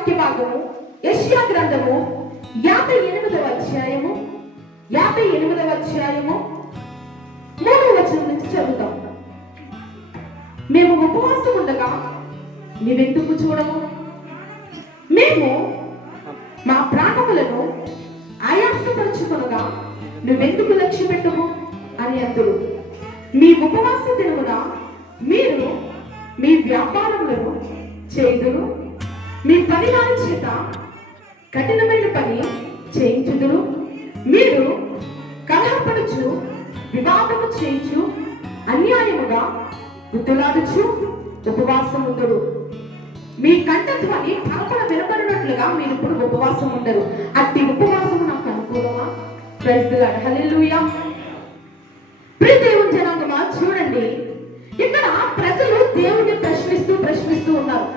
వాక్య భాగము యెషయా గ్రంథము 58వ అధ్యాయము 3వ వచనం నుంచి చదువుతాం. మేము ఉపవాసం ఉండగా నీవెందుకు చూడము? మేము మా ప్రాణములను ఆయాసపరచుకొనగా నువ్వెందుకు లక్ష్య పెట్టము అని అందురు. మీ ఉపవాస దినమున మీరు మీ వ్యాపారములను చేయుదురు, మీ పనివారి చేత కఠినమైన పని చేయించుదురు, మీరు కలహపడుచు వివాదము చేయించు అన్యాయముగా గుద్దులాడుచు ఉపవాసం ఉండరు. మీ కంఠధ్వని పరపర వినబడినట్లుగా మీరు ఇప్పుడు ఉపవాసం ఉండరు. అట్టి ఉపవాసం నాకు అనుకూలమా? ప్రైజ్ ది లార్డ్, హల్లెలూయా. ప్రియ దేవుని జనాంగమా, చూడండి, ఇక్కడ ప్రజలు దేవుణ్ణి ప్రశ్నిస్తూ ఉన్నారు.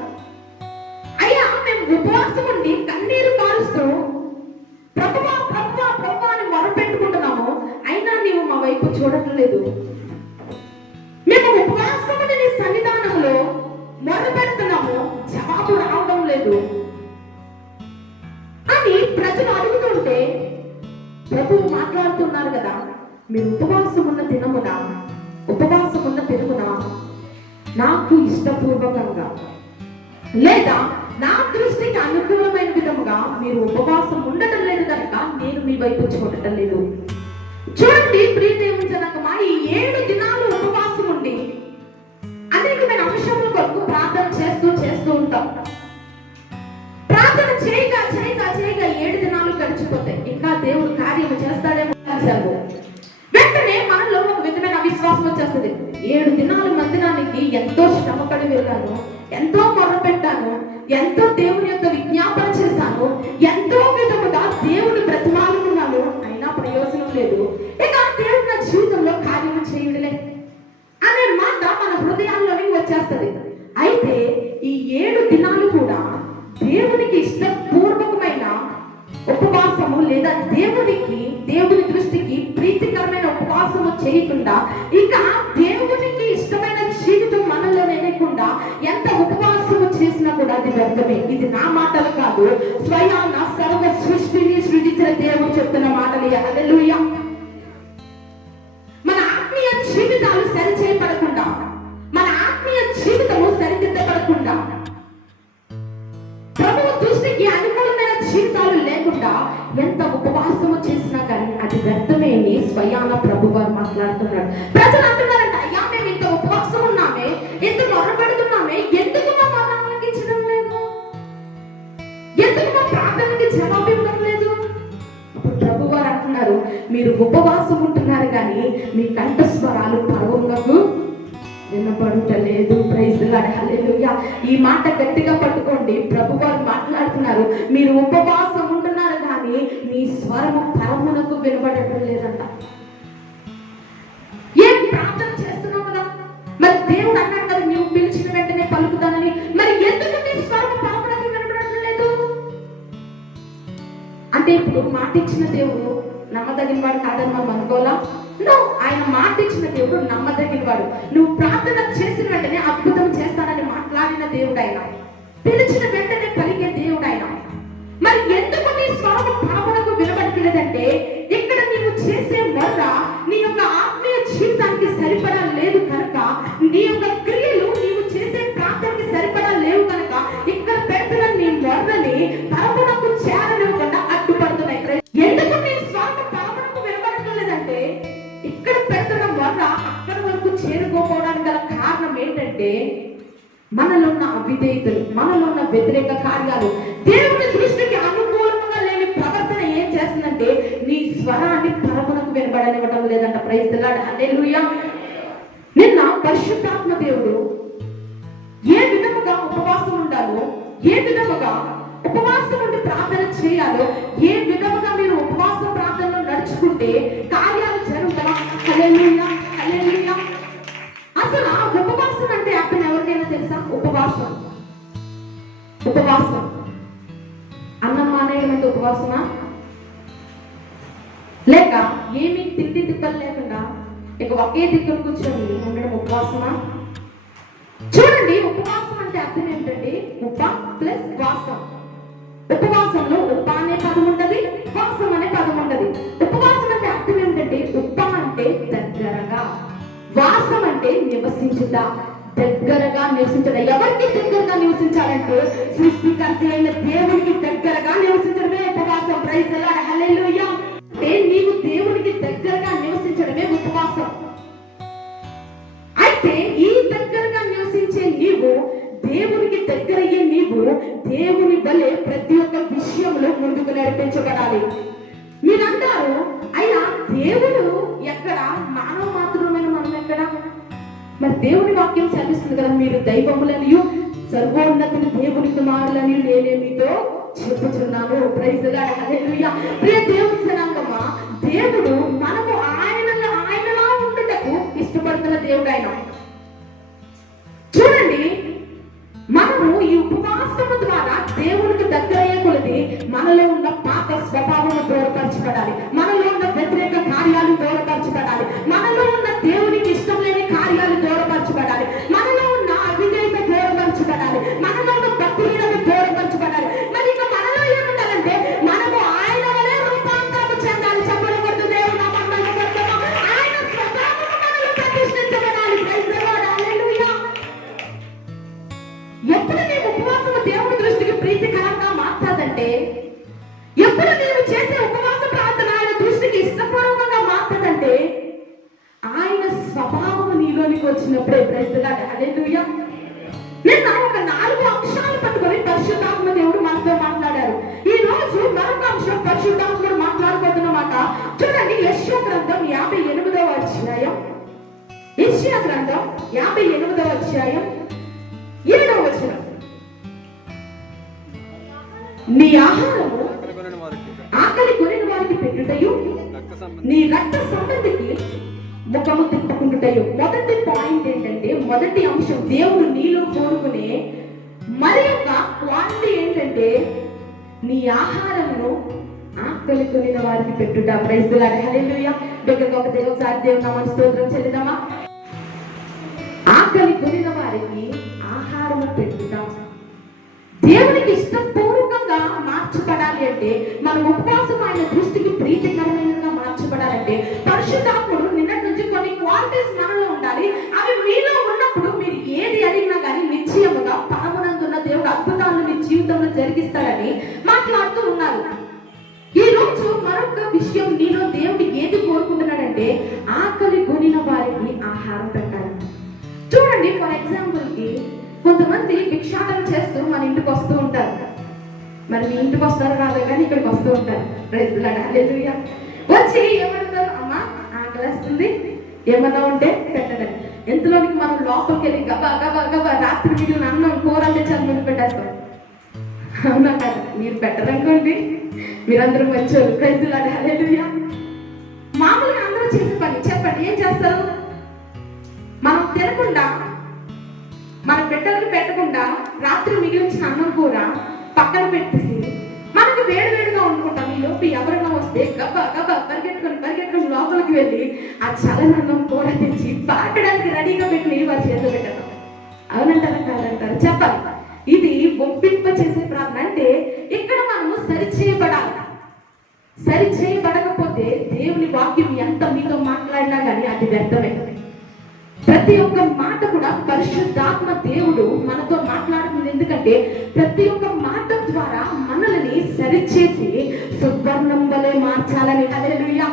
అయ్యా, మేము ఉపవాసం ఉండి కన్నీరు కారుస్తూ ప్రభువా ప్రభువా ప్రభువా అని మొరపెట్టుకుంటున్నాము, అయినా నీవు మా వైపు చూడట్లేదు. మేము ఉపవాసం ఉండి నీ సన్నిధానంలో మొరపెడుతున్నాము, జవాబు రావడం లేదు అని ప్రజలు అడుగుతుంటే ప్రభువు మాట్లాడుతున్నారు కదా, మీరు ఉపవాసం ఉన్న దినమున నాకు ఇష్టపూర్వకంగా లేదా నా దృష్టికి అనుకూలమైన విధముగా మీరు ఉపవాసం ఉండటం లేదు కనుక నేను మీ వైపు చూడటం లేదు. చూడండి ప్రియ దేవుని జనాంగమా, ఈ 7 దినాలు ఉపవాసం ఉండి అనేకమైన అంశముల కొరకు ప్రార్థన చేస్తూ ఉంటాం. ప్రార్థన చేయగా 7 దినాలు గడిచిపోతాయి. ఇంకా దేవుడు కార్యం చేస్తాడేమో. వెంటనే మనలో ఒక విధమైన అవిశ్వాసం వచ్చేస్తుంది. 7 దినాలు మందిరానికి ఎంతో శ్రమపడి వెళ్ళాను, ఎంతో మొర్ర పెట్టాను, ఎంతో దేవుని యొక్క విజ్ఞాపన చేశాను, ఎంతో విధముగా దేవుని బ్రతిమాలుకున్నాను, అయినా ప్రయోజనం లేదు. ఇక దేవుడు నా జీవితంలో కార్యం చేయడలే అనే మాట మన హృదయాల్లోకి వచ్చేస్తుంది. అయితే ఈ 7 దినాలు కూడా దేవునికి ఇష్టపూర్వకమైన ఉపవాసము లేదా దేవుని దృష్టికి ప్రీతికరమైన ఉపవాసము చేయకుండా ఇక దేవునికి ఇష్టమైన జీవితం మనలో లేకుండా ఎంత ఉపవాసము చేసినా కూడా అది వ్యర్థమే. ఇది నా మాటలు కాదు, స్వయాన సర్వ సృష్టిని సృజించిన దేవుడు చెప్తున్న మాటలు. హల్లెలూయా. మన ఆత్మీయ జీవితాలు సరిచేయబడకుండా, మన ఆత్మీయ జీవితము సరిదిద్దబడకుండా, ప్రభువు దృష్టికి అనుకూలమైన జీవితాలు లేకుండా ఎంత ఉపవాసము చేసినా కానీ అది వ్యర్థమే అని స్వయాన ప్రభు వారు మాట్లాడుతున్నాడు. ప్రజలు అంటున్నారంట, అయ్యా మేము ఇంత ఉపవాసం ఉన్నామే, ఎంత మొరపెడుతున్నామే, ఎందుకు మా మరణాలకి ఇచ్చడం లేదు, ఎందుకు మా ప్రార్థనకి జవాబు ఇవ్వడం లేదు? అప్పుడు ప్రభు వారు అంటున్నారు, మీరు ఉపవాసం ఉంటున్నారు కానీ మీ కంఠస్వరాలు పర్వమునకు వినపడలేదు. ప్రైజ్ ది లార్డ్, హల్లెలూయా. ఈ మాట గట్టిగా పట్టుకోండి. ప్రభు వారు మాట్లాడుతున్నారు, మీరు ఉపవాసం ఉంటున్నారు కానీ మీ స్వరము పరమునకు వినపడటం లేదంట. ఏం ప్రార్థన చేస్తున్నావు కదా, మరి దేవుడు అన్నాడు కదా నీవు పిలిచిన వెంటనే పలుకుతానని, మరి ఎందుకు నీ స్వరము పరమునకు వినపడటం లేదు? అంటే ఇప్పుడు మాట ఇచ్చిన దేవుడు నమ్మదగిన వాడు కాదని మనం అనుకోవాలా? ఆయన మాట ఇచ్చిన దేవుడు నమ్మదగిన వాడు. నువ్వు ప్రార్థన చేసిన వెంటనే అద్భుతం చేస్తానని మాట్లాడిన దేవుడు ఆయన, పిలిచిన వెంటనే పలికే దేవుడు ఆయన. మరి ఎందుకు నీ స్వరము పరమునకు వినబడలేదంటే ఇక్కడ నీవు చేసే మొర్ర నీ యొక్క ఆత్మీయ జీవితానికి సరిపడా లేదు కనుక, నీ యొక్క క్రియలు నీవు చేసే ప్రార్థనకి సరిపడా లేవు కనుక ఇక్కడ పెడుతున్న నీ మొర్రని పరమునకు చేరనివ్వకుండా అడ్డుపడుతున్నాయి. ఎందుకు నీ స్వరము పరమునకు వినబడలేదంటే ఇక్కడ పెడుతున్న మొర్ర అక్కడి వరకు చేరుకోపోవడానికి గల కారణం ఏంటంటే మనలో ఉన్న అవిధేయతలు, మనలో ఉన్న వ్యతిరేక కార్యాలు, దేవుని దృష్టికి అనుకూలంగా లేని ప్రవర్తన ఏం చేస్తుందంటే నీ స్వరాన్ని పరమునకు వినబడనివ్వడం లేదంట. ప్రైజ్ ది లార్డ్, హల్లెలూయా. నిన్న పరిశుద్ధాత్మ దేవుడు ఏ విధముగా ఉపవాసం ఉండాలో, ఏ విధముగా ఉపవాసం ఉండి ప్రార్థన చేయాలో, ఏ విధముగా మీరు ఉపవాస ప్రార్థనలో నడుచుకుంటే కార్యాలు జరుగుతాయో. హల్లెలూయా, హల్లెలూయా. అసలు ఉపవాసం అంటే అర్థం ఎవరికైనా తెలుసా? ఉపవాసం అన్నం మానేయడం అంటే ఉపవాసమా? లేక ఏమి తిండి తిప్పలు లేకుండా ఇక ఒకే దిక్కును కూర్చొని ఉండడం ఉపవాసమా? చూడండి, ఉపవాసం అంటే అర్థం ఏంటండి? ఉప ప్లస్ వాసం. ఉపవాసంలో ఉప అనే పదం ఉంటది, వాసం అనే పదం ఉంటది. ఉపవాసం అంటే అర్థం ఏమిటంటే, ఉప అంటే దగ్గరగా, వాసం అంటే నివసించుట, దగ్గరగా నివసించడం. ఎవరికి దగ్గరగా నివసించాలంటే సృష్టికర్త అయిన దేవునికి దగ్గరగా నివసించడమే ఉపవాసం. ప్రైజ్ ది లార్డ్, హల్లెలూయా. అంటే నీవు దేవునికి దగ్గరగా నివసించడమే ఉపవాసం. అయితే ఈ దగ్గరగా నివసించే నీవు, దేవునికి దగ్గరయ్యే నీవు దేవుని వలె ప్రతి ఒక్క విషయంలో ముందుకు నడిపించబడాలి. మీరంటారు, అయ్యా దేవుడు ఎక్కడ, మానవ మాత్రమైన మనం ఎక్కడ? మరి దేవుని వాక్యం చదివిస్తుంది కదా, మీరు దైవములనియు సర్వోన్నతుని దేవుని కుమారులని నేనే మీతో చెప్పుచున్నాను. ప్రైజ్ ది లార్డ్, హల్లెలూయా. ప్రియ దేవుని జనాంగమా, దేవుడు మనము ఆయనలా ఉండుటకు ఇష్టపడుతున్న దేవుడు ఆయన. చూడండి, మనము ఈ ఉపవాసము ద్వారా దేవునికి దగ్గరయ్యే కొలది మనలో ఉన్న పాత స్వభావం దూరపరచబడాలి, మనలో ఉన్న వ్యతిరేక కార్యాలు దూరపరచబడాలి, మనలో ఉన్న దేవునికి ఇష్టం లేని కార్యాలు దూరపరచబడాలి, మనలో ఉన్న అవిధేయత దూరపరచబడాలి, మనలో ఉన్న భక్తిహీనత దూరపరచబడాలి. మరి ఇక మనలో ఏముండాలంటే, మనము ఆయన వలె రూపాంతరము చెందాలి. చెప్పబడుతూ దేవుడు నామమున ఆయన స్వభావము మనలో ప్రతిష్ఠించబడాలి. ప్రైజ్ ది లార్డ్, హల్లెలూయా. ఎప్పుడు నీవు ఉపవాసము దేవుని దృష్టికి ప్రీతికరంగా మాట్లాడంటే, ఎప్పుడు నీవు చేసే ఉపవాస ప్రార్థన ఆయన దృష్టికి ఇష్టపూర్వకంగా మాట్లాడంటే, ఆయన స్వభావము నీలోనికి వచ్చినప్పుడే. ప్రైజ్ ది లార్డ్, హల్లెలూయా. నిన్న ఒక 4 అంశాలు పట్టుకొని పరిశుద్ధాత్మ దేవుడు మనతో మాట్లాడారు. ఈ రోజు మరొక అంశం పరిశుద్ధాత్ముడు మాట్లాడుకోతున్నమాట. చూడండి, యెషయా గ్రంథం 58వ అధ్యాయం, యెషయా గ్రంథం 58వ అధ్యాయం 7వ వచనం. నీ ఆహారము ఆకలి కొనిన వారికి పెట్టుటయు, నీ రక్త సంబంధికి ముఖము తిప్పుకుంటుటయు. మొదటి పాయింట్ ఏంటంటే, మొదటి అంశం దేవుడు నీలో కోరుకునే మరి యొక్క క్వాలిటీ ఏంటంటే, నీ ఆహారమును ఆకలి కొనిన వారికి పెట్టుట. ప్రైజ్ ది లార్డ్, హల్లెలూయా. దగ్గరగా ఒక ఒకసారి దేవుని నామమున స్తోత్రం చెల్లిద్దామా. ఆకలి కొనిన వారికి ఆహారము పెట్టుట. దేవునికి ఇష్టపూర్వకంగా మార్చబడాలి అంటే, మన ఉపవాసం ఆయన దృష్టికి ప్రీతికరమైనగా మార్చబడాలంటే, పరిశుద్ధాత్ముడు నిన్నటి నుంచి కొన్ని క్వాలిటీస్ మనలో ఉండాలి. అవి మీలో ఉన్నప్పుడు మీరు ఏది అడిగినా కానీ నిశ్చయముగా పరమనందున్న దేవుడు అద్భుతాలను మీ జీవితంలో జరిగిస్తాడని మాట్లాడుతూ ఉన్నారు. ఈ రోజు మరొక విషయం, నీలో దేవుడు ఏది కోరుకుంటున్నాడంటే, ఆకలి కొనిన వారికి ఆహారం పెట్టాలి. చూడండి, ఫర్ ఎగ్జాంపుల్ కి కొంతమంది భిక్షాటన చేస్తూ మన ఇంటికి వస్తూ ఉంటారు. మరి మీ ఇంటికి వస్తారు రాలే కానీ ఇక్కడికి వస్తూ ఉంటారు. ప్రైజ్ ది లార్డ్, హల్లెలూయా. వచ్చి ఏమంటారు, అమ్మా ఆకలిస్తుంది, ఏమన్నా ఉంటే పెట్టండి. ఎంతలోనికి మనం లోపలికి వెళ్ళి గబా గబా గబా రాత్రి మిగిలిన అన్నం కూర తెచ్చాలి ముందు పెట్టేస్తాం. అవునా కదా? మీరు పెట్టరనుకోండి, మీరందరూ మంచోళ్ళు. ప్రైజ్ ది లార్డ్, హల్లెలూయా. మామూలుగా అందరూ చేసే పని చెప్పండి, ఏం చేస్తారు? మనం తినకుండా, మన బిడ్డలకు పెట్టకుండా రాత్రి మిగిలించిన అన్నం కూర పక్కన పెట్టేసి మనకి వేడివేడిగా వండుకుంటాం. ఈ లోపు ఎవరైనా వస్తే గబ్బా గబ్బా పరిగెట్టుకొని లోపలికి వెళ్ళి ఆ చల్లనన్నం కూర తెచ్చి పాటడానికి రెడీగా పెట్టి వారి చేతిలో పెట్టాం. అవునంటారా కాదంటారు? చెప్పాలి. ఇది ఒప్పింప చేసే ప్రార్థన. అంటే ఇక్కడ మనము సరిచేయబడాలి. సరిచేయబడకపోతే దేవుని వాక్యం ఎంత మీతో మాట్లాడినా కానీ అది వ్యర్థమే. ప్రతి ఒక్క మాట కూడా పరిశుద్ధాత్మ దేవుడు మనతో మాట్లాడుతుంది. ఎందుకంటే ప్రతి ఒక్క మాట ద్వారా మనల్ని సరిచేసి సువర్ణం వలె మార్చాలని. హల్లెలూయా.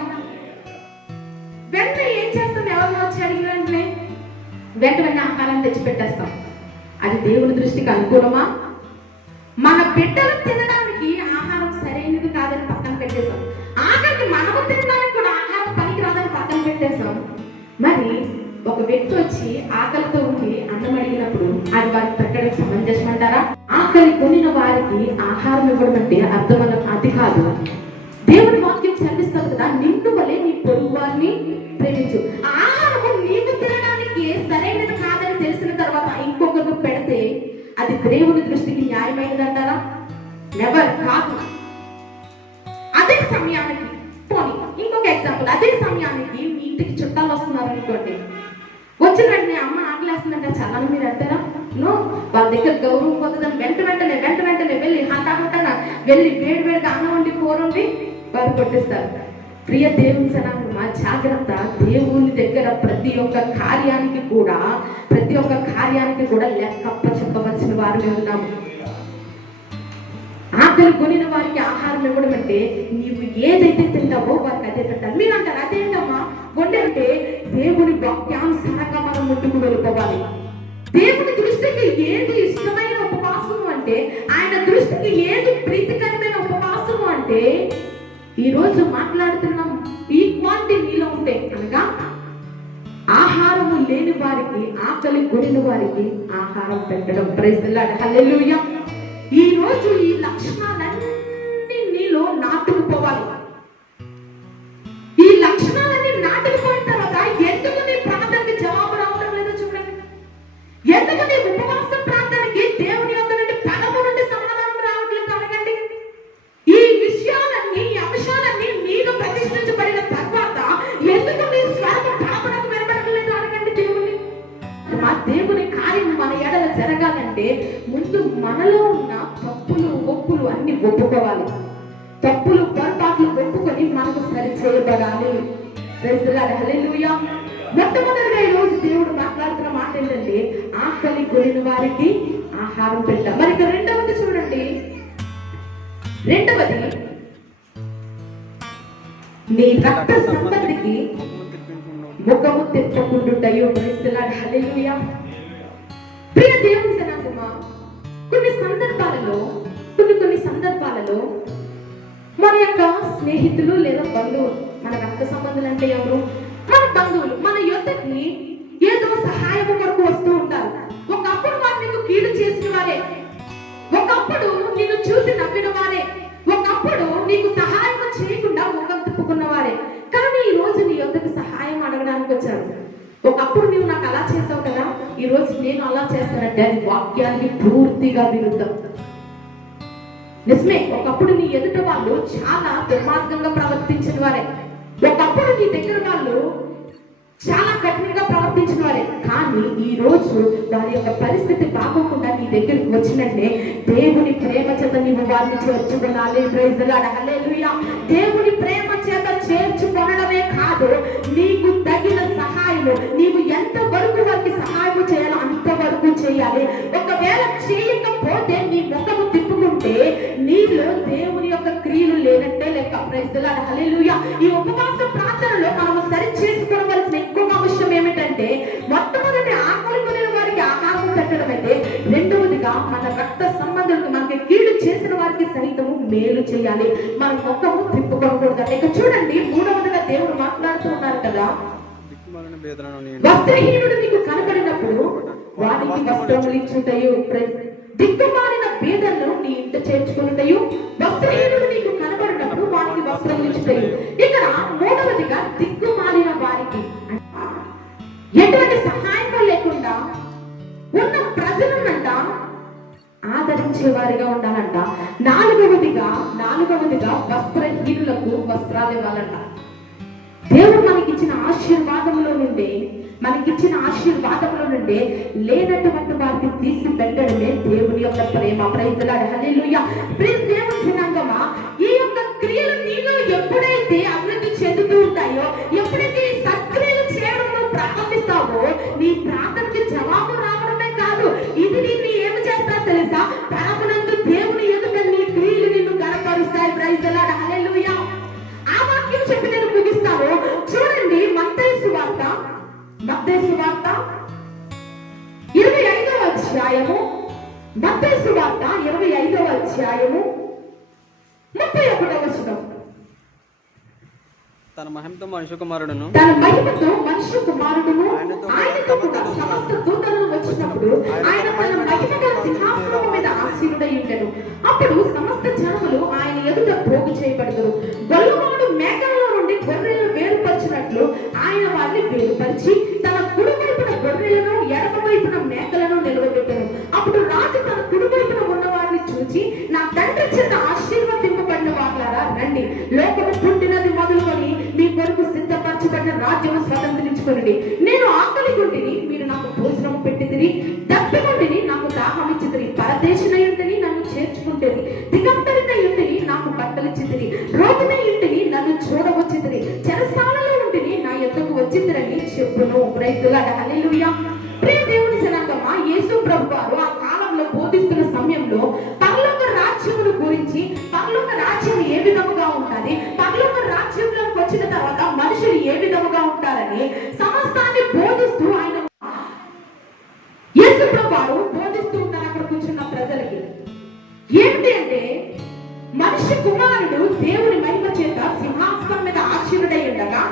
వెంటనే ఏం చేస్తాం? ఎవరిని వచ్చి అడిగిన వెంటనే ఆహారం తెచ్చి పెట్టేస్తాం. అది దేవుని దృష్టికి అనుకూలమా? మన బిడ్డలు తినడానికి ఆహారం సరైనది కాదని పక్కన పెట్టేశాం. ఆఖరికి మనము తినడానికి కూడా ఆహారం పనికి రాదని పక్కన పెట్టేశాం. మరి ఒక వ్యక్తి వచ్చి ఆకలితో ఉండి అన్నం అడిగినప్పుడు అది వారికి పెట్టడం సమంజసం అంటారా? ఆకలి కొనిన వారికి ఆహారం ఇవ్వడం అంటే అర్థం అది కాదు. దేవుని వాక్యం చదివిస్తారు కదా, నిన్ను వలె నీ పొరుగు వారిని ప్రేమించు. ఆహారము నీకు తినడానికి సరైనది కాదని తెలిసిన తర్వాత ఇంకొకరికి పెడితే అది దేవుని దృష్టికి న్యాయమైనది అంటారా? నెవర్ కాదు. అదే సమయానికి పోనీ ఇంకొక ఎగ్జాంపుల్, అదే సమయానికి మీ ఇంటికి చుట్టాలు వస్తున్నారు అనుకోండి. వచ్చిన వెంటనే అమ్మ ఆకలేస్తుందంటే చల్లని మీరు అంటారా? నో, వాళ్ళ దగ్గర గౌరవం పోతుందని వెంటనే వెళ్ళి హఠాహటన వెళ్ళి వేడివేడిగా అన్నం వండి కూర వండి వారు కొట్టిస్తారు. ప్రియ దేవుని సనాతన జాగ్రత్త. దేవుని దగ్గర ప్రతి ఒక్క కార్యానికి కూడా లెక్కప్ప చెప్పవలసిన వారు ఉన్నాము. ఆకలి కొనిన వారికి ఆహారం ఇవ్వడం అంటే నీవు ఏదైతే తింటావో వారికి అదే పెట్టాలి. మీరు అంటారు అదేంటమ్మా వండి అంటే దేవుని వాక్యానుసారంగా మనం ముందుకు వెళ్ళిపోవాలి. దేవుని దృష్టికి ఏది ఇష్టమైన ఉపవాసము అంటే, ఆయన దృష్టికి ఏది ప్రీతికరమైన ఉపవాసము అంటే, ఈరోజు మాట్లాడుతున్నాం ఈ క్వాంటిటీ నీలో ఉంటే అనగా ఆహారము లేని వారికి, ఆకలి కొనిన వారికి ఆహారం పెట్టడం. ప్రైజ్ ది లార్డ్, హల్లెలూయా. ఈ రోజు ఈ లక్షణాలన్నీ నీలో నాటుకుపోవాలి. ఈ లక్షణాలన్నీ నాటుకుపోయిన తర్వాత ఎందుకు నీ ప్రార్థనకి జవాబు రావడం లేదో చూడండి. ఎందుకు నీ ఉపవాస ప్రార్థనకి దేవుని యొక్క నుండి పరము నుండి సమాధానం రావట్లేదు అడగండి. ఈ విషయాలన్నీ, ఈ అంశాలన్నీ నీకు ప్రతిష్ఠించబడిన తర్వాత ఎందుకు నీ స్వరము పాపనకు వినబడలేదు అడగండి దేవుని. మా దేవుని కార్యం మన ఎడల జరగాలంటే ముందు మనలో ఉన్న తప్పులు ఒప్పులు అన్ని ఒప్పుకోవాలి. తప్పులు పొరపాట్లు ఒప్పుకొని మనకు సరి చేయబడాలి. ప్రైజ్ ది లార్డ్, హల్లెలూయా. మొట్టమొదటిగా ఈ రోజు దేవుడు మాట్లాడుతున్న మాట ఏంటంటే ఆకలి కొనిన వారికి ఆహారం పెట్టాలి. మరి ఇక రెండవది చూడండి. రెండవది నీ రక్త సంబంధికి ముఖము తిప్పకుండుటయు. ప్రైజ్ ది లార్డ్, హల్లెలూయా. ప్రియ దేవుని జనాంగమా, కొన్ని సందర్భాలలో మన యొక్క స్నేహితులు లేదా బంధువులు, మన రక్త సంబంధులు అంటే ఎవరు? మన బంధువులు మన యొద్దకి ఏదో సహాయం కొరకు వస్తూ ఉంటారు. ఒకప్పుడు వారు నీకు కీడు చేసిన వారే, ఒకప్పుడు నిన్ను చూసి నవ్విన వారే, ఒకప్పుడు నీకు సహాయం చేయకుండా ముఖం తిప్పుకున్న వారే. కానీ ఈ రోజు నీ యొద్దకు సహాయం అడగడానికి వచ్చారు. ఒకప్పుడు నీవు నాకు అలా చేస్తావు కదా, ఈ రోజు నేను అలా చేస్తానంటే అది వాక్యానికి పూర్తిగా విరుద్ధం. నిజమే, ఒకప్పుడు నీ ఎదుట వాళ్ళు చాలా దుర్మార్గంగా ప్రవర్తించిన వారే, ఒకప్పుడు నీ దగ్గర వాళ్ళు చాలా కఠినంగా ప్రవర్తించిన వారే. కానీ ఈ రోజు వారి యొక్క పరిస్థితి బాగోకుండా నీ దగ్గరికి వచ్చినట్టే దేవుని ప్రేమ చేత నీవు వారిని చేర్చుకోవాలి. ప్రైజ్ ది లార్డ్, హల్లెలూయా. దేవుని ప్రేమ చేత చేర్చుకోవడమే కాదు, నీకు తగిన సహాయము, నీవు ఎంత వరకు వారికి సహాయం చేయాలో అంతవరకు చేయాలి. ఒకవేళ చేయకపోతే నీ ముఖము తిప్పుకుంటే నీలో దేవుని యొక్క క్రియలు లేనట్టే లెక్క. ప్రైజ్ ది లార్డ్, హల్లెలూయా. ఈ ఉపవాస ప్రార్థనలో మనము సరి చేసుకోవలసిన ఇంకొక విషయం ఏమిటంటే, మొట్టమొదటి ఆకలి కొనిన వారికి ఆహారం పెట్టడం అయితే, రెండవదిగా మన రక్త సంబంధులకు, మనకి కీడు చేసిన వారికి సైతము మేలు చేయాలి. మన ముఖము తిప్పుకోకూడదు. ఇక చూడండి, మూడవదిగా దేవుడు మాట్లాడుతూ ఉన్నారు కదా, వస్త్రహీనుడు నీకు కనబడినప్పుడు వారికి వస్త్రములు ఇచ్చుటయు. దిక్కుమాలిన బీదలను నీ ఇంట చేర్చుకున్నటయు, వస్త్రహీనుడు నీకు కనబడినప్పుడు వారికి వస్త్రములు ఇచ్చుటయు. ఇక్కడ మూడవదిగా దిక్కుమాలిన వారికి, ఎటువంటి సహాయం లేకుండా ఉన్న ప్రజలనంట ఆదరించే వారిగా ఉండాలంట. నాలుగవదిగా వస్త్రహీనులకు వస్త్రాలు ఇవ్వాలంట. దేవుడు మనకిచ్చిన ఆశీర్వాదంలో నుండి లేనటువంటి వారికి తీసి పెట్టడమే దేవుని యొక్క ప్రేమ. Praise the lord, hallelujah. Praise దేవుని జనాంగమా, ఈ యొక్క క్రియలు నీలో ఎప్పుడైతే అభివృద్ధి చెందుతూ ఉంటాయో, ఎప్పుడైతే ఈ సత్క్రియలు చేయడంలో ప్రారంభిస్తావో, నీ ప్రార్థనకి జవాబు రావడమే కాదు, ఇది నిన్ను ఏమి చేస్తా తెలుసా? పరమనందు దేవుని ఎదుట నీ క్రియలు నిన్ను కనపరుస్తాయి. ప్రైజ్ ది లార్డ్, హల్లెలూయా. ఆ వాక్యం చెప్పి నేను ముగిస్తాను. చూడండి, మత్తయి సువార్త 25వ అధ్యాయము, మత్తయి సువార్త 25వ అధ్యాయము 31వ వచనం. తన మహిమతో మనుష్య కుమారుడును ఆయనతో కూడా సమస్త దూతలను వచ్చినప్పుడు ఆయన తన మహిమగల సింహాసనం మీద ఆసీనుడై ఉండెను. అప్పుడు సమస్త జనములు ఆయన ఎదుట పోగు చేయబడతారు. గొల్లవాడు మేకలలో నుండి గొర్రెలను వేరుపరిచినట్లు ఆయన వారిని వేరుపరిచి తన కుడి వైపున గొర్రెలను, ఎడమ వైపున మేకలను నిలవబెట్టెను. అప్పుడు రాజు తన కుడి వైపున ఉన్న వారిని చూచి, నా తండ్రి చేత ఆశీర్వదింపబడిన వారులారా రండి, లోకము పుట్టినది మొదలుకొని మీ కొరకు సిద్ధపరచబడిన రాజ్యము స్వతంత్రించుకొనుడి. నేను ఆకలి గుంటిని, మీరు నాకు భోజనము పెట్టితిరి, దప్పికొంటిని, నాకు దాహం ఇచ్చితిరి, పరదేశినయుంటిని, నన్ను చేర్చుకుంటేది, దిగంబ వెంబడిన ఇంటిని నాకు బట్టలిచ్చితిరి, రోగిన ఇంటిని నన్ను చూడవచ్చితిరి, చెరసాలలో ఉంటిని నా యొద్దకు వచ్చితిరని చెప్పును. ప్రైజ్లార్డ్, హల్లెలూయా. ప్రియ దేవుని జనాంగమా, యేసు ప్రభు వారు ఆ కాలంలో బోధిస్తున్న సమయంలో పరలోక రాజ్యమును గురించి, పరలోక రాజ్యం ఏ విధముగా ఉండాలి, పరలోక రాజ్యంలోకి వచ్చిన తర్వాత మనుషులు ఏ విధముగా ఉంటారని సమస్తాన్ని బోధిస్తూ ఆయన యేసు ప్రభు వారు బోధిస్తూ ఉన్నారు అక్కడ కూర్చున్న ప్రజలకి. ఏమిటి అంటే, మనిషి కుమారుడు దేవుని మహిమ చేత సింహాసనం మీద ఆశీనుడై ఉండగా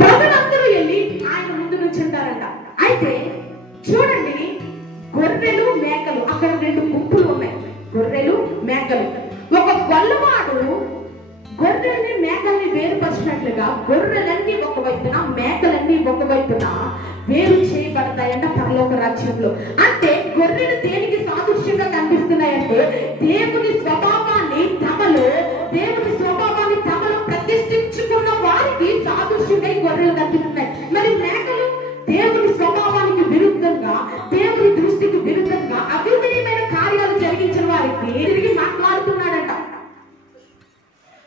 ప్రజలందరూ వెళ్ళి ఆయన ముందు నుంచుంటారంట. అయితే చూడండి, గొర్రెలు మేకలు, అక్కడ రెండు గుంపులు ఉన్నాయి, గొర్రెలు మేకలు. ఒక గొల్లవాడు గొర్రెల్ని మేకల్ని వేరుపరిచినట్లుగా గొర్రెలన్నీ ఒకవైపున, మేకలన్నీ ఒకవైపున వేరు చేయబడతాయంట పరలోక రాజ్యంలో. అంటే గొర్రెలు దేనికి సాదృశ్యంగా కనిపిస్తున్నాయంటే, దేవుని స్వభావాన్ని తమలో, దేవుని స్వభావాన్ని తమలో ప్రతిష్ఠించుకున్న వారికి సాదృశ్యంగా ఈ గొర్రెలు కనిపిస్తున్నాయి. మరి మేకలు దేవుని స్వభావానికి విరుద్ధంగా, దేవుని దృష్టికి విరుద్ధంగా అవిధేయమైన కార్యాలు జరిగించిన వారికి తిరిగి మాట్లాడుతున్నాడంట.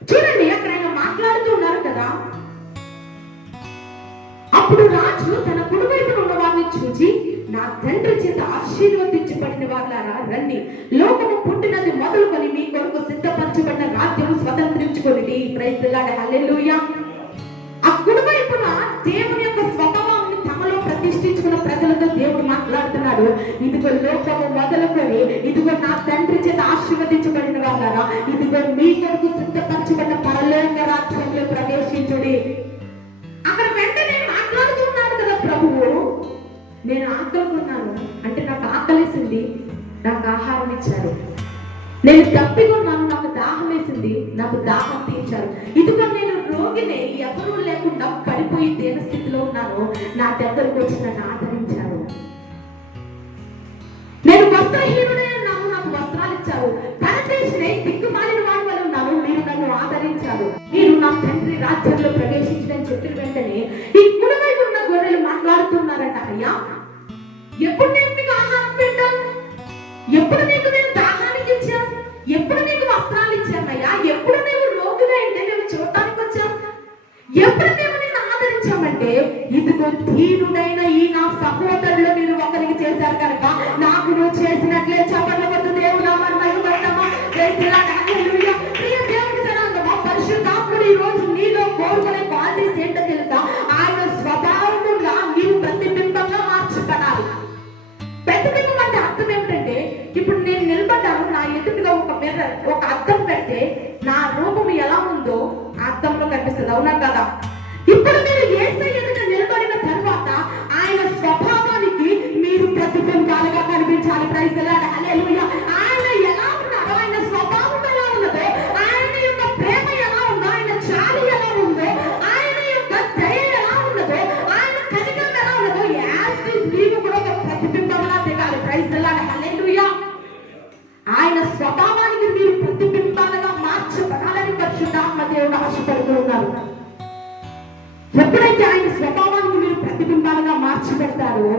చూడండి, అక్కడ ఆయన మాట్లాడుతూ ఉన్నారు కదా. అప్పుడు రాజు తన కుడివైపున ఉన్న వారిని చూచి, నా తండ్రి చేత ఆశీర్వదించబడిన వాళ్ళారా రండి, లోకము పుట్టినది మొదలుకొని మీ కొరకు సిద్ధపరచబడిన రాజ్యం స్వతంత్రించుకొని. ప్రైజ్లార్డ్, హల్లెలూయా. ఆ కుడివైపున దేవుని యొక్క స్వభావాన్ని తమలో ప్రతిష్ఠించుకున్న ప్రజలతో దేవుడు మాట్లాడుతున్నాడు. ఇదిగో లోకము మొదలుకొని, ఇదిగో నా తండ్రి చేత ఆశీర్వదించబడిన వాళ్ళారా, ఇదిగో మీ కొరకు సిద్ధపరచబడిన పరలోక రాజ్యంలో ప్రవేశించుడి. అక్కడ వెంటనే మాట్లాడుతున్నాడు కదా ప్రభువు, నేను ఆకలిగొన్నాను అంటే నాకు ఆకలేసింది, నాకు ఆహారం ఇచ్చారు. నేను తప్పికొన్నాను, నాకు దాహం వేసింది, నాకు దాహం తీర్చారు. ఇదిగో నేను రోగిని, ఎవరూ లేకుండా పడిపోయి దేన స్థితిలో ఉన్నాను, నా దగ్గరకు వచ్చి నన్ను ఆదరించారు. నేను వస్త్రహీనుడే ఉన్నాను, నాకు వస్త్రాలు ఇచ్చారు. పరదేశినే, దిక్కుమాలిన వాడి వల్ల ఉన్నాను, మీరు నన్ను ఆదరించారు. మీరు నా తండ్రి రాజ్యంలో ప్రవేశించడం చెప్పిన వెంటనే ఈ కుడివైపు ఉన్న గొర్రెలు మాట్లాడుతున్నారట, అయ్యా ఎప్పుడు నేను మీకు ఆహారం పెట్టాను, ఎప్పుడు నీకు నేను దాహానికి ఇచ్చాను, ఎప్పుడు నీకు వస్త్రాలు ఇచ్చానయ్యా, ఎప్పుడు నీవు రోగిగా అయితే మేము చూడటానికి వచ్చాం, ఎప్పుడు మేము నేను ఆదరించామంటే, ఇదిగో దీనుడైన ఈ నా సహోదరులు మీరు ఒకరికి చేశారు కనుక నాకు నువ్వు చేసినట్లే. చప్పట్లు కొట్టు దేవుని నామాన్ని మహిమపడతామా. ప్రియ దేవుని జనాంగమా, పరిశుద్ధాత్ముడు ఈ రోజు నీలో కోరుకునే క్వాలిటీస్ ఏంటో తెలుసా? ఆయన స్వభావముగా నీవు ప్రతిబింబంగా మార్చబడాలి. ప్రతిబింబం అంటే అర్థం ఏమిటంటే, ఇప్పుడు నేను నిలబడ్డాను, నా ఎదుటిగా ఒక మిర్రర్, ఒక అద్దం పెడితే నా రూపం ఎలా ఉందో ఆ అద్దంలో కనిపిస్తుంది, అవునా కదా? ఇప్పుడు మీరు యేసయ్య ఎదుట నిలబడిన తర్వాత ఆయన స్వభావానికి మీరు ప్రతిబింబాలుగా కనిపించాలి. ప్రైజ్లార్డ్, హల్లెలూయా. ఆయన ఎలా ఉన్నాడో, ఆయన స్వభావం ఎలా ఉన్నదో, ఆయన యొక్క ప్రేమ ఎలా ఉందో, ఆయన చాలి ఎలా ఉందో, ఆయన యొక్క దయ ఎలా ఉన్నదో, ఆయన కనికరం ఎలా ఉన్నదో, నీవు కూడా ఒక ప్రతిబింబంలా దిగాలి. ప్రైజ్లార్డ్, హల్లెలూయా. ఆయన స్వభావానికి మీరు ప్రతిబింబాలుగా మార్చబడాలని పరిశుద్ధాత్మ దేవుడు ఆశపడుతూ ఉన్నారు. ఎప్పుడైతే ఆయన స్వభావానికి మీరు ప్రతిబింబాలుగా మార్చబడతారో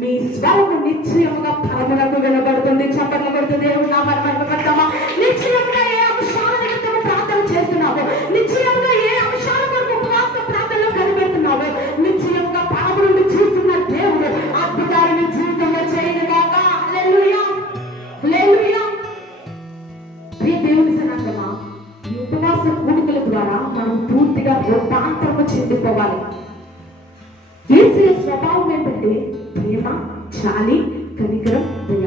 మీ స్వరము నిశ్చయముగా పరములకు వినబడుతుంది. చప్పట్లు కొడుతూ దేవుడు నామాన్ని మహిమపడతామా. నిశ్చయముగా ఏ అంశాల నిమిత్తము ప్రార్థన చేస్తున్నావో, నిశ్చయముగా ఏ అంశాల కొరకు ఉపవాస ప్రార్థనలో కనిపెడుతున్నావో, నిశ్చయముగా పరము నుండి చూస్తున్న దేవుడు అద్భుతాలు నీ జీవితంలో చేయనుగాక. హల్లెలూయా, హల్లెలూయా. ప్రియ దేవుని జనాంగమా, ఈ ఉపవాస కూడికల ద్వారా మనం పూర్తిగా రూపాంతరము చెందిపోవాలి. యేసయ్య స్వభావం ఏంటంటే ప్రేమ, చాలి, కనికరం, దయ.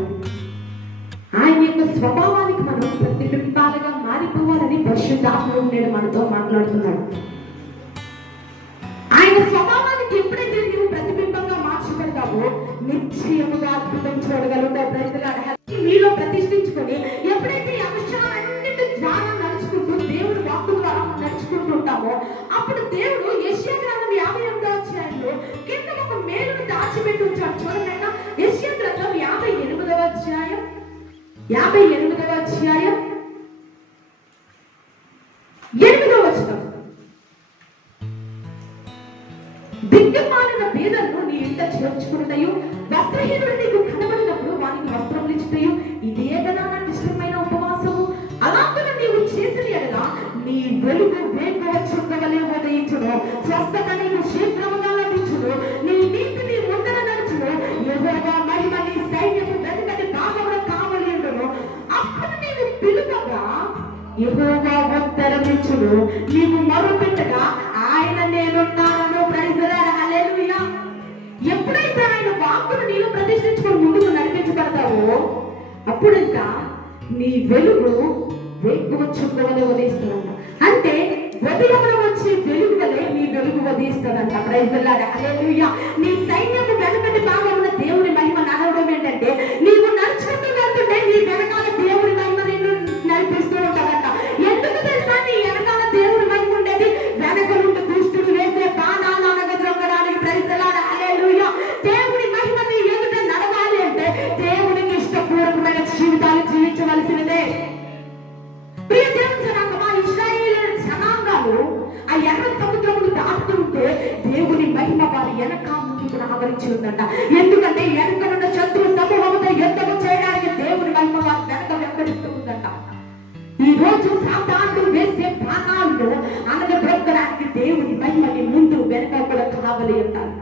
ఆయన యొక్క స్వభావానికి మనం ప్రతిబింబాలుగా మారిపోవాలని పరిశుద్ధాత్ముడు నేడు మనతో మాట్లాడుతున్నాడు. ఆయన స్వభావానికి ఎప్పుడైతే నీవు ప్రతిబింబంగా మార్చబడతావో నిశ్చయముగా అద్భుతం చూడగలుగుతావు. ప్రైజ్లార్డ్, మీలో ప్రతిష్ఠించుకొని ఎప్పుడైతే ఈ అంశాలన్నిటి ద్వారా నడుచుకుంటూ దేవుడు వాక్కు ద్వారా నడుచుకుంటూ ఉంటామో, అప్పుడు దేవుడు యెషయా గ్రంథం 58వ అధ్యాయంలో కింద ఒక మేలును దాచిపెట్టి ఉంచాడు. చూడండి, యెషయా గ్రంథం 58వ అధ్యాయం 8వ వచనం. దిగ్గమాలిన పేదలను నీ ఇంట చేర్చుకున్నయు, వస్త్రహీనుడు నీకు కనబడినప్పుడు వానికి వస్త్రం ఇచ్చుటయు, ఇదే కదా నాకు ఇష్టమైన స్వస్థత నీకు శీఘ్రముగా లభించును, నీ నీతి నీ ముందర నడుచును, యెహోవా మహిమ నీ సైన్యము వెనుకటి భాగమున కావలి ఉండును. అప్పుడు నీవు పిలువగా యెహోవా ఉత్తరమిచ్చును, నీవు మొరపెట్టగా ఆయన నేనున్నాను. ప్రైజ్ ది లార్డ్, హల్లెలూయా. ఎప్పుడైతే ఆయన వాక్కును నీవు ప్రతిష్ఠించుకొని ముందుకు నడిపించబడతావో అప్పుడు ఇంకా నీ వెలుగు వేకువ చుక్క వలె ఉదయిస్తుందంట. అంటే ఉదయంలో వచ్చే వెలుగు వలె నీ వెలుగు ఉదయిస్తుందంట. ప్రైజ్ ది లార్డ్, హల్లెలూయా. నీ సైన్యము వెనుకటి భాగమున దేవుని మహిమ నడవడం ఏంటంటే నీవు నడుచుకుంటూ వెళ్తుంటే నీ వెనకాల దేవుని మహిమ నిన్ను నడిపిస్తూ ఉంటాడంట. ఎందుకు తెలుసా నీ వెనకాల దేవుని మహిమ ఉండేది? వెనక నుండి దుష్టుడు వేసే బాణాలను అనగదొక్కడానికి. ప్రైజ్ ది లార్డ్, హల్లెలూయా. దేవుని మహిమ నీ ఎదుట నడవాలి అంటే దేవునికి ఇష్టపూర్వకమైన జీవితాలు జీవించవలసినదే. ప్రియ దేవుని జనాంగమా, ఇశ్రాయేలు జనాంగాలు ఆ ఎర్ర సముద్రమును దాటుతుంటే దేవుని మహిమ వారి వెనక ముందుకు ఆవరించి ఉందంట. ఎందుకంటే వెనకనున్న శత్రు సమూహంతో యుద్ధము చేయడానికి దేవుని మహిమ వారి వెనక వెంబడిస్తూ ఉందంట. ఈ రోజు సాతానుడు వేసే బాణాలను అనగదొక్కడానికి దేవుని మహిమని ముందు వెనక కూడా కావలి ఉండాలి.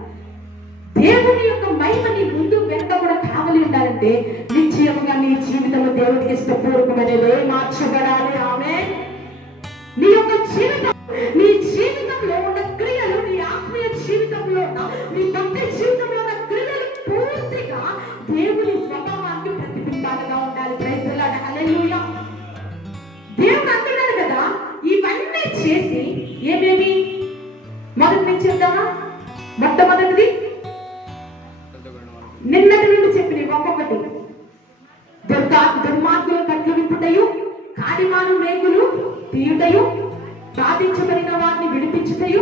దేవుని యొక్క మహిమని ముందు వెనక కూడా కావలి ఉండాలంటే నిశ్చయముగా నీ జీవితంలో దేవునికి ఇష్టపూర్వకమైనదే మార్చబడాలి. ఆమేన్. నీ యొక్క జీవితం, నీ జీవితంలో ఉన్న క్రియలు, నీ ఆత్మీయ జీవితంలో ఉన్న, నీ భక్తి జీవితంలో ఉన్న క్రియలు పూర్తిగా దేవుని స్వభావానికి ప్రతిబింబాలుగా ఉండాలి. ప్రైజ్ ది లార్డ్, హల్లెలూయా. దేవుడు అంటున్నాడు కదా, ఇవన్నీ చేసి ఏమేమి మొదటి నుంచి చెప్తామా? మొట్టమొదటిది నిన్నటి నుండి చెప్పిన ఒక్కొక్కటి. దుర్మార్గుల కట్లు విప్పుటయు, కాడిమాను మేకులు తీయుటయు, బాధించబడిన వారిని విడిపించుటయు,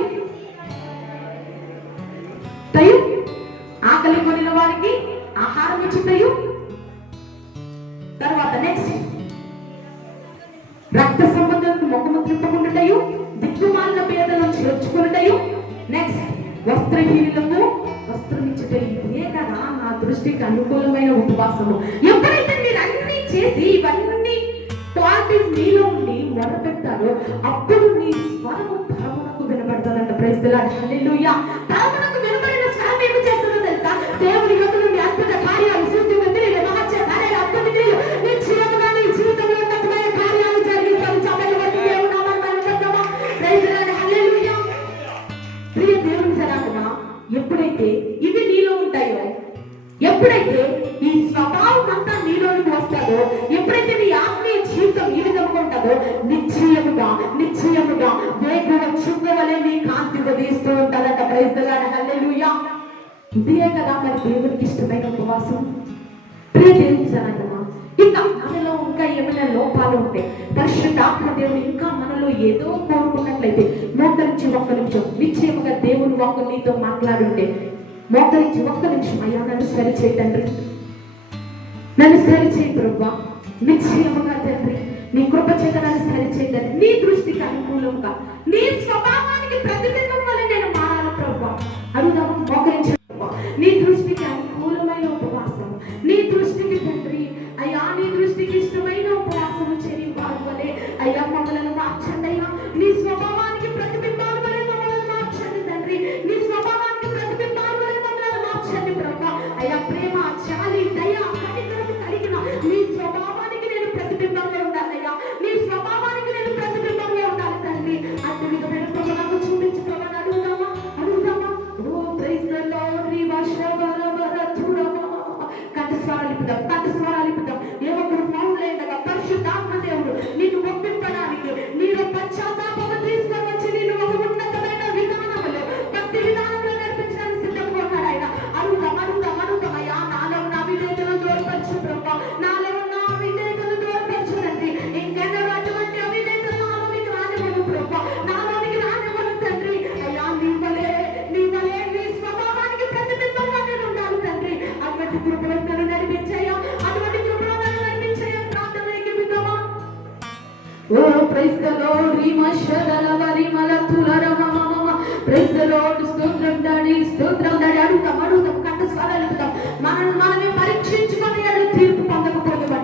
ఆకలి కొనిన వారికి ఆహారం ఇచ్చుటయు, తర్వాత నెక్స్ట్ రక్త సంబంధులకు ముఖము త్రిప్పుకుంటుటయు, దిక్కుమాలిన పేదలను చేర్చుకున్నటయు, నెక్స్ట్ వస్త్రహీనులకు వస్త్రం ఇచ్చుటయు. ఇదే కదా నా దృష్టికి అనుకూలమైన ఉపవాసము. ఎప్పుడైతే మీరు అన్ని చేసి ఇవన్నీ క్వాలిటీస్ మీలో ఉండి మొదలుపెడతారో అప్పుడు నీ స్వరము పరమునకు వినబడతాదంట. ప్రైజ్ ది లార్డ్, హల్లెలూయా. పరమునకు వినబడిన స్వరం ఏమి చేస్తుందో తెలుసా? దేవుని యొక్క నుండి అద్భుత కార్యాలు, సూచక క్రియలు, మహత్య కార్యాలు, అద్భుత క్రియలు నిశ్చయముగా నీ జీవితంలో ఉన్నతమైన కార్యాలు జరిగిస్తారు. చప్పట్లు కొట్టి దేవుని నామమున మహిమపరచుదామా. ప్రైజ్ ది లార్డ్, హల్లెలూయా. ప్రియ దేవుని జనాంగమా, ఎప్పుడైతే ఇవి నీలో ఉంటాయో, ఎప్పుడైతే ఈ స్వభావం అంతా నీలోనికి వస్తాడో, ఎప్పుడైతే నీ ఆత్మీయ జీవితం ఈ విధంగా ఉంటుందో నిశ్చయముగా వేగువ చుక్క వలె నీ కాంతి ఉదయిస్తూ ఉంటుందట. ప్రైజ్ ది లార్డ్, హల్లెలూయా. ఇదే కదా మరి దేవునికి ఇష్టమైన ఉపవాసం. ప్రియ దేవుని జనాంగమా, ఇంకా మనలో ఇంకా ఏమైనా లోపాలు ఉంటాయి, పరిశుద్ధాత్మ దేవుడు ఇంకా మనలో ఏదో కోరుకున్నట్లయితే మోకరించి ఒక్క నిమిషం నిశ్చయముగా దేవుని వాక్కు నీతో మాట్లాడుంటే మోకరించి ఒక్క నిమిషం, అయ్యా నన్ను సరిచేయి తండ్రి, నన్ను సరిచేయి ప్రభువా, నిశ్చయముగా తండ్రి నీ కృప చేత నన్ను సరిచేయి తండ్రి. నీ దృష్టికి అనుకూలంగా, నీ స్వభావానికి ప్రతిబింబం వల్ల నేను మారాలి ప్రభువా. అడుగుదాము, మోకరించి ప్రభువా. నీ దృష్టికి అనుకూలమైన ఉపవాసం, నీ దృష్టికి తండ్రి అయ్యా, నీ దృష్టికి ఇష్టమైన ఉపవాసము చేరి వారి వలె అయ్యా మమ్మలను మార్చండి. అయ్యా నీ స్వభావానికి ప్రతిబింబాల వలె మమ్మల్ని మార్చండి తండ్రి. నీ స్వభావానికి ప్రతిబింబాల వలె మమ్మల్ని మార్చండి ప్రభా. అయ్యా ప్రేమ, జాలి, దయ, కనికరము కలిగిన నీ స్వభావానికి నేను ప్రతిబింబంగా ఉండాలయ్యా. నీ స్వభావానికి నేను ప్రతిబింబంగా ఉండాలి తండ్రి. అన్ని విధమైన ప్రభు నాకు చూపించి ప్రభు అడుగుదామా. ఓ ప్రైజ్ ది లార్డ్. కంఠస్వరాలిపుదాం. ఏమొకరు మౌనులైండగా పరిశుద్ధాత్మ దేవుడు నిన్ను ఒప్పింపడానికి, నీలో పశ్చాత్తాపము తీసుకొని వచ్చి నిన్ను ఒక ఉన్నతమైన విధానంలో, భక్తి విధానంలో నడిపించడానికి సిద్ధంగా ఉన్నాడు ఆయన. అడుగుదాం అయ్యా, నాలో ఉన్న అవిధేయతను దూరపరచు ప్రభా, నాలో ఉన్న అవిధేయతను దూరపరచు తండ్రి. ఇంకెన్నడూ అటువంటి అవిధేయతలు నాలోనికి రానివ్వను ప్రభా, నాలోనికి రానివ్వను తండ్రి. అయ్యా నీ వలే నీ స్వభావానికి ప్రతిబింబంగా నేను ఉండాలి తండ్రి. అటువంటి కృపలో నన్ను నడిపించయ్యా, అటువంటి కృపలో నన్ను నడిపించయ్యా. ప్రార్థనకి విద్దామా. ఓ ప్రైజ్ ది లార్డ్.